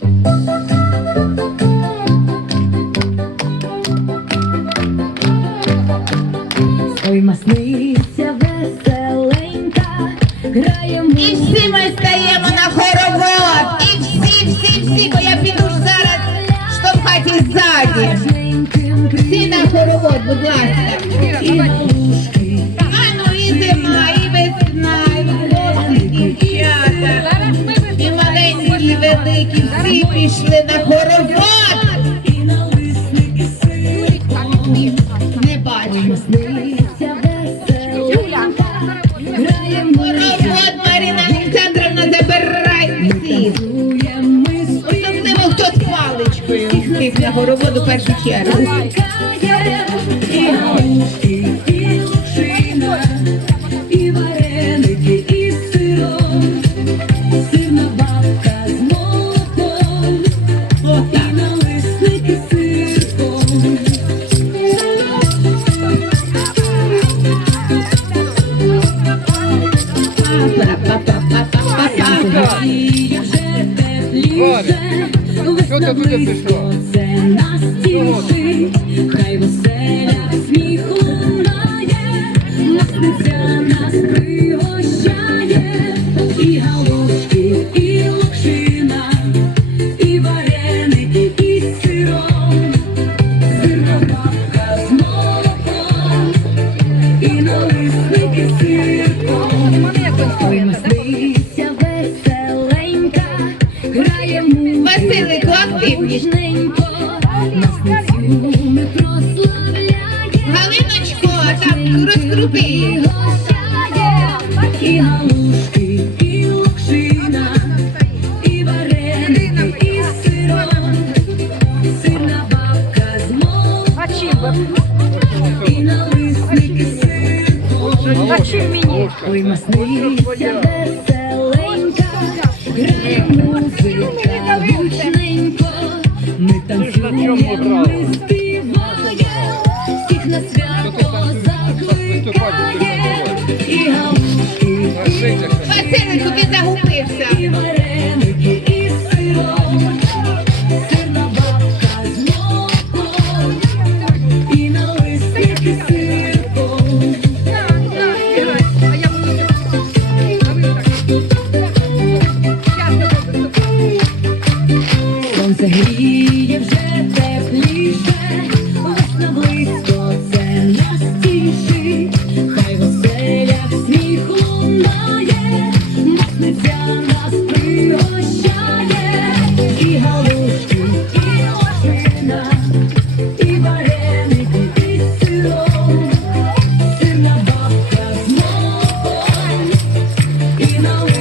Ой, масниця веселенька, грає І всі ми стаємо на хоровод. І всі, всі, всі, бо я піду ж зараз штовхати ззаді. Всі на хоровод, будь ласка. Великі, всі пішли на хоровод. Не бачу. Хоровод, Марина Олександровна, забирай всіх. Особливо хто з паличкою. Всіх на хороводу першу чергу. Тепліше, весна близько, це нас тішить, хай веселя сміху лунає, масниця нас пригощає, і галушки, і локшина, і вареники, і сиром, сирна бабка з молоком, і налисники сирком. Галиночко, там розкрути її. І галушки, і локшина, і і сиром, сирна бабка з молоком, і налисники сирком. А чим мені? Ой, масниця веселенька, грає музика ми танцюємо, ми співаємо, всіх на свято закликає, і галушки, Василику, ти загубився. і вареники, і сиром, сирна бабка з молоком, і налисники сирком. Сонце гріє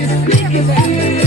Look at.